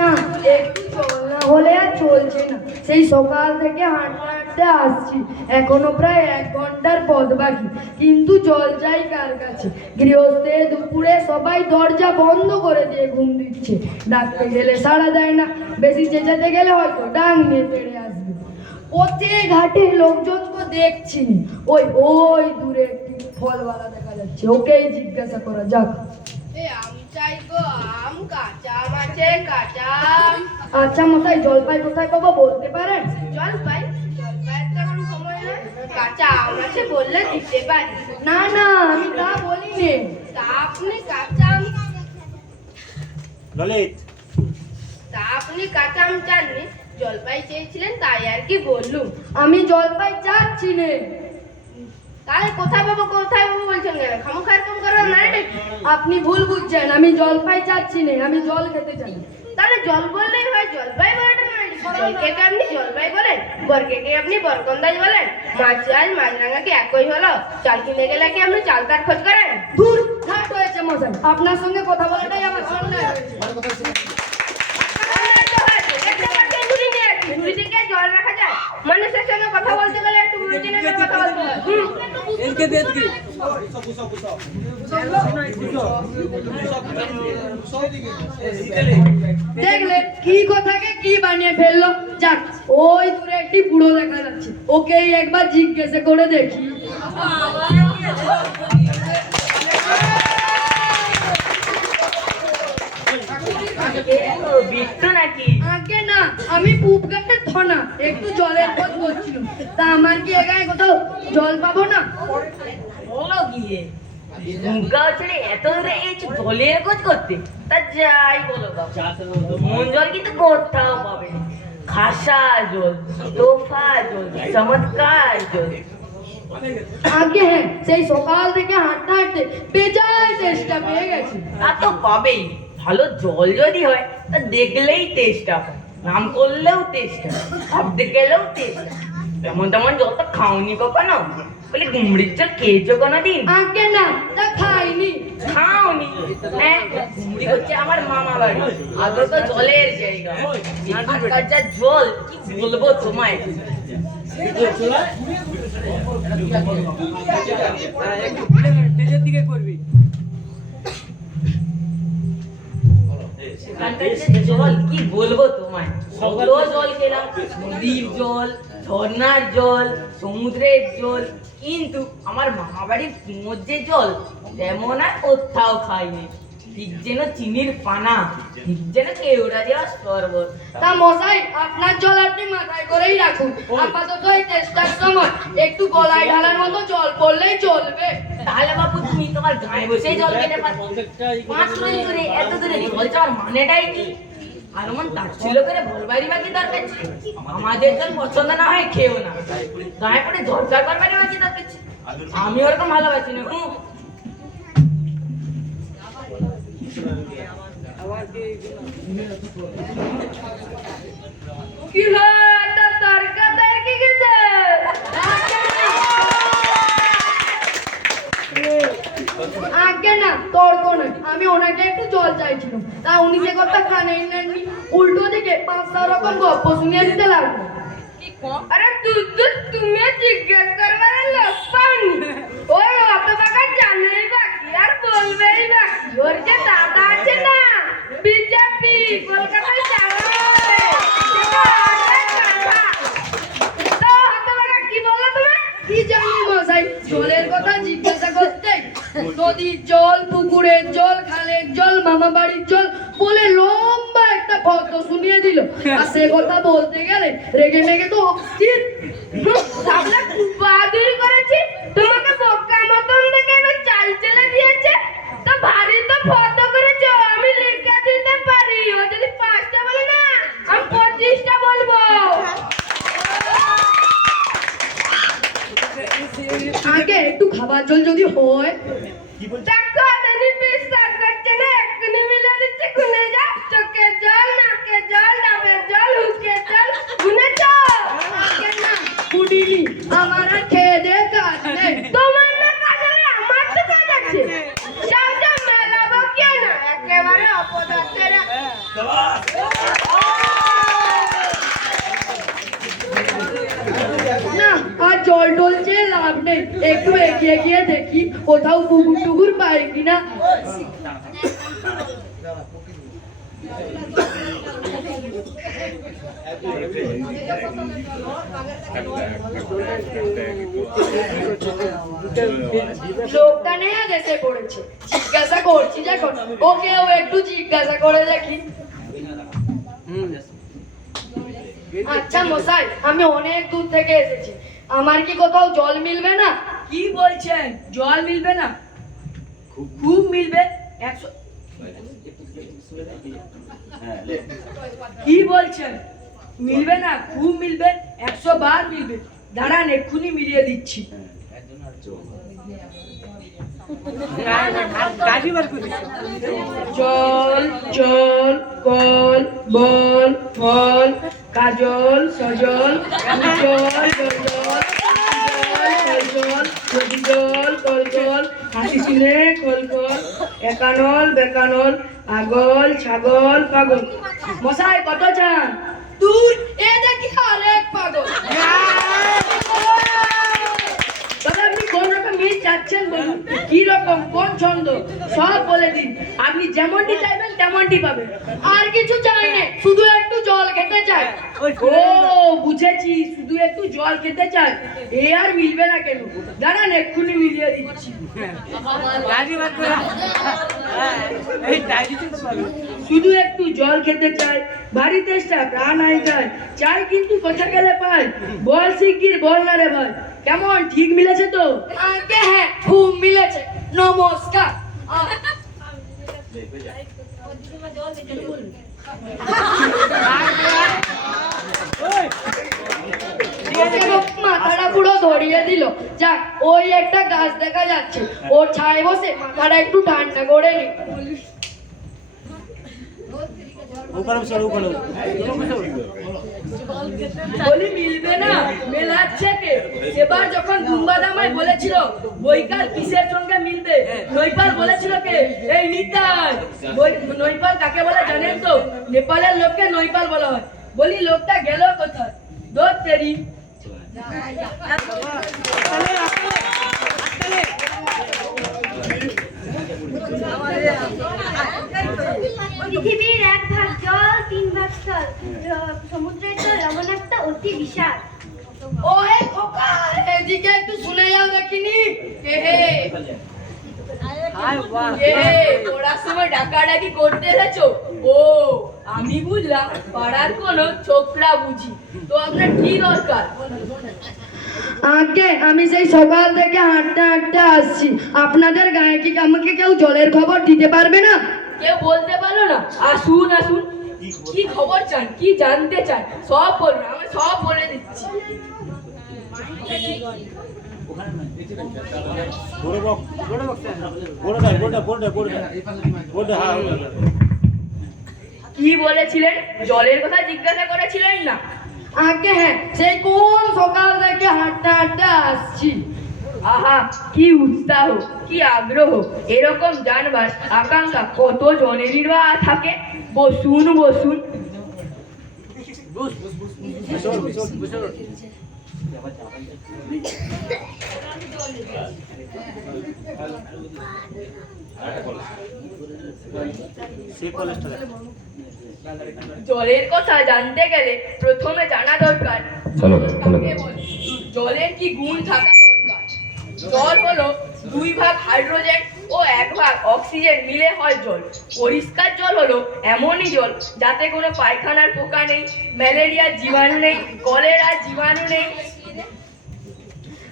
না, একটু চল না হলে আর চলছে না। সেই সকাল থেকে হাঁটতে হাঁটতে আসছি, এখনো প্রায় 1 ঘন্টার পথ বাকি, কিন্তু জল চাই কার কাছে? গৃহস্থে দুপুরে সবাই দরজা বন্ধ করে দিয়ে ঘুম দিচ্ছে, ডাকতে গেলে সাড়া দেয় না, বেশি চেঁচাতে গেলে হয়তো ডাং নিয়ে তেড়ে আসবে। পথে ঘাটে লোকজনকে দেখছি, ওই ওই দূরে একটি ফলওয়ালা দেখা যাচ্ছে, ওকেই জিজ্ঞাসা করা যাক। আম চাই গো, আম, কাঁচা আম আছে, কাঁচা আম। আচ্ছা মশাই, জলপাই কোথায় পাবো বলতে পারেন? জলপাই? জলপাইয়ের তো এখন সময় নয়। কাঁচা আম আছে বললে দিতে পারি। না না, আমি তা বলিনি। তা আপনি কাঁচা আম ললিত, তা আপনি কাঁচা আম চাননি, জলপাই চেয়েছিলেন তাই আর কি বললুম। আমি জলপাই চাচ্ছি নে। তাহলে কোথায় পাবো বলছেন কেন? খামোখা এরকম করার মানে কি? আপনি ভুল বুঝছেন, আমি জলপাই চাচ্ছি নে, আমি জল খেতে চাই। তাহলে জল বললেই হয়, জলপাই বলাটা মানে জলকে আপনি জলপাই বলেন, বরকে আপনি বরকন্দাজ বলেন, মাছরাঙা কি একই হলো? চাল কিনে গেলে কি আপনি চাল তার খোঁজ করেন? দূর থাক হয়েছে মশাই, আপনার সঙ্গে কথা বলাটাই আমার অন্যায় হয়েছে। ঝুড়ি থেকে জল রাখা যায়? মানুষের সঙ্গে কথা বলতে গেলে একটু বুঝে নেবে কথা বলতে হয়। দেখলে কি কথাকে কি বানিয়ে ফেললো। যাক, ওই দূরে একটি বুড়ো দেখা যাচ্ছে, ওকেই একবার জিজ্ঞাসা করে দেখি। আগে না, আমি পুবঘাটের ধনা, একটু জলের খোঁজ করছিলাম। তা আমার কি এখানে কোথাও জল পাবো না? বলো গিয়ে গাঁও ছেড়ে এত দূরে এই জলের খোঁজ করতে? তা যাই বলো বাবা, মন জল কিন্তু কোথাও পাবে না। খাসা জল, তোফা জল, চমৎকার জল। আগে হ্যাঁ, সেই সকাল থেকে হাঁটতে হাঁটতে বেজায় চেষ্টা পেয়ে গেছি। তা তো পাবেই, ভালো জল যদি হয় তা দেখলেই টেস্ট হয়, নাম করলেও টেস্ট হয়, ভাবতে গেলেও টেস্ট হয়। তেমন তেমন জল তো খাওনি কখনো? বলে গুমড়ির জল খেয়েছো কোনোদিন? আগে না, তা খাইনি। খাওনি? হ্যাঁ, গুমড়ি হচ্ছে আমার মামা বাড়ি, আগে তো জলের জায়গা। এখানকার যা জল কি বলবো তোমায়। সেখানকার যে জল কি বলবো তোমায়, কত জল খেলাম, নদীর জল, ঝর্ণার জল, সমুদ্রের জল, কিন্তু আমার মামা বাড়ির কুয়োর যে জল তেমন আর কোথাও খাইনি। ঠিক যেন চিনির পানা, ঠিক যেন কেওড়া দেওয়া শরবত। তা মশাই, আপনার জল আপনি মাথায় করেই রাখুন, আপাতত এই চেষ্টার সময় একটু গলায় ঢালার মতো জল পড়লেই চলবে। তাহলে বাবু তুমি তোমার গায়ে বসেই জল খেতে পারো। 5 মাইল দূরে এত দূরে জল চাওয়ার মানেটাই কি? আর মন তাচ্ছিল করে বলবারই বাকি দরকার ছিল? আমাদের জল পছন্দ না হয় খেও না, গায়ে পড়ে দরকার করবারই বাকি দরকার ছিল। আমি ওরকম ভালোবাসি না। কি হয় তা তর্কাতর্কি কিসে? আগে না, তর্ক নয়, আমি ওনাকে একটু জল চাইছিলাম, তা উনি যে কথা কানেই নেননি, উল্টো দিকে 5-6 রকম গল্প শুনিয়ে দিতে লাগলো। আরে তুমি জিজ্ঞেস করবার লোক পাওনি? ওই অত টাকা জানেই বাকি আর বলবেই বাকি। ওর যে দাদা আছে না, বিজেপি কলকাতায় যাওয়া হবে। কি বললো তোমার? কি জানি মশাই, জলের কথা জিজ্ঞাসা করতে নদীর জল, পুকুরের জল, খালের জল, মামা বাড়ির জল বলে লম্বা একটা ফটো শুনিয়ে দিল। আর সে কথা বলতে গেলে রেগে মেগে তো অস্থির। আমরা খুব বাহাদুরি করেছি, তোমাকে বোকা মতন দেখে এবার চাল চেলে দিয়েছে। তো ভারী তো ফটো করেছো, আমি লিখে দিতে পারি। ও যদি 5টা বলে না, আমি 25টা বলবো। আগে একটু খাবার জল যদি হয়। দেখো তিনি বিশ্বাস করছে না, এক্ষুনি মিলে দিচ্ছে। গুনে যাও, চোখের জল, নাকের জল, ডাবের জল, হুকের জল, গুনেছ? আগে না, ফুডিনি, আমার আর খেয়ে দিয়ে কাজ নেই। তোমার না কাজ হলে আমার তো কাজ আছে। সব মেলাবো কেন? একেবারে অপদার্থেরা। একটু এগিয়ে গিয়ে দেখি কোথাও পুকুর টুকুর পাই কিনা। লোকটা নেয়া দেশে পড়েছে, জিজ্ঞাসা করছি যখন ওকেও একটু জিজ্ঞাসা করে দেখি। আচ্ছা মশাই, আমি অনেক দূর থেকে এসেছি, আমার কি কোথাও জল মিলবে না? কি বলছেন? জল মিলবে না? খুব মিলবে। 100 কি বলছেন? মিলবে না? খুব মিলবে, 100 বার মিলবে। দাঁড়ান, এক্ষুনি মিলিয়ে দিচ্ছি। জল জল কল বল ফল কাজল সজল জল জল জল কল জল হাসি শুনে কল কল একানল বেকানল আগল ছাগল পাগল। মশাই কত চান? দূর, এ দেখি আরেক পাগল। তবে আপনি কোন রকম মিল চাচ্ছেন বলুন? কি রকম, কোন ছন্দ, সব বলে দিন। আপনি যেমনটি চাইবেন তেমনটি পাবেন। আর কিছু চাই না, শুধু একটু জল খেতে চাই। ও বুঝেছি, শুধু একটু জল খেতে চাই। এ আর মিলবে না কেন? দাঁড়ান, এক্ষুনি মিলিয়ে দিচ্ছি। শুধু একটু জল খেতে চাই, ভারী তেষ্টা প্রাণ আই যায়, চাই কিন্তু কোথা গেলে পাই, বল শিগগির বল না রে ভাই। কেমন, ঠিক মিলেছে তো? আগে হ্যাঁ, খুব মিলেছে। নমস্কার। মাথাটা পুরো ধরিয়ে দিল। যাক, ওই একটা গাছ দেখা যাচ্ছে, ওর ছায় বসে মাথাটা একটু ঠান্ডা করে নি। বলি মিলবে না? মেলাচ্ছে কে? সেবার যখন গুম্বাদ আমায় বলেছিল বৈকাল কিসের সঙ্গে মিলবে, নৈপাল বলেছিল কে? এই নিতাই। নৈপাল কাকে বলে জানেন তো? নেপালের লোককে নৈপাল বলা হয়। বলি লোকটা গেল কোথায়? দোর তেরি। পৃথিবীর 1 ভাগ জল 3 ভাগ স্থল, সমুদ্রের জল লবণাক্ত অতি বিশাল। ওই খোকা, এদিকে একটু শুনে যাও দেখিনি। ওরার সময় ডাকাডাকি করতে এসেছো? ও, আমি বুঝলাম পাড়ার কোনো ছোকরা বুঝি। তো আপনার কি দরকার? আগে আমি সেই সকাল থেকে হাঁটতে হাঁটতে আসছি, আপনাদের গায়ে কি আমাকে কেউ জলের খবর দিতে পারবে না? কেউ বলতে পারলো না? আসুন আসুন, কি খবর চান, কি জানতে চান, সব বলুন, আমি সব বলে দিচ্ছি। কি বলেছিলেন? জলের কথা জিজ্ঞাসা করেছিলেন না? আগে হ্যাঁ, সেই কোন সকাল থেকে হাঁটতে হাঁটতে আসছি। আহা, কি উৎসাহ, কি আগ্রহ! এরকম জানবার আকাঙ্ক্ষা কত জনেরই বা থাকে। বসুন বসুন। জলের কথা জানতে গেলে প্রথমে জানা দরকার কাকে বলে। জলের কি গুণ থাকা দরকার? জল হলো 2 ভাগ হাইড্রোজেন ও 1 ভাগ অক্সিজেন মিলে হয় জল। পরিষ্কার জল হলো এমনই জল যাতে কোনো পায়খানার পোকা নেই, ম্যালেরিয়ার জীবাণু নেই, কলেরার জীবাণু নেই।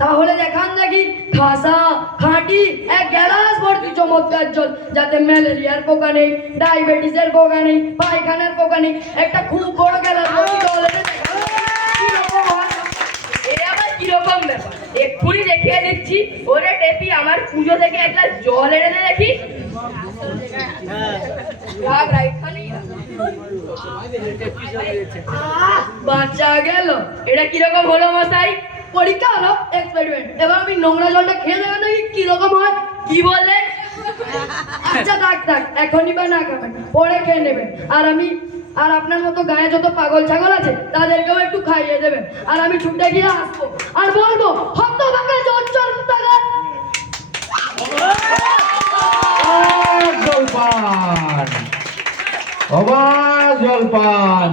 তাহলে দেখান দেখি খাসা খাঁটি এক গ্লাস ভর্তি চমৎকার জল, যাতে ম্যালেরিয়ার পোকা নেই, ডায়াবেটিসের পোকা নেই, পায়খানার পোকা নেই। একটা খুব বড় গ্লাস ভর্তি জল এনে দেখান। কিরকম হয়? এ আবার কিরকম ব্যাপার? এক্ষুনি দেখিয়ে দিচ্ছি। ওরে টেপি, আমার পুজো থেকে এক গ্লাস জল এনে দে দেখি। রাখ, এখানেই রাখ। বাঁচা গেল। এটা কিরকম হলো মশাই? পরীক্ষা হলো, এক্সপেরিমেন্ট। এবার আমি নোংরা জলটা খেয়ে দেবেন দেখি কিরকম হয়। কি বললেন? আচ্ছা থাক থাক, এখনই বা না খাবেন, পরে খেয়ে নেবেন। আর আপনার মতো গায়ে যত পাগল ছাগল আছে তাদেরকেও একটু খাইয়ে দেবেন। আর আমি ছুটে গিয়ে আসবো আর বলবো, হত ভাঙা জল চল জলপান অবাধ জলপান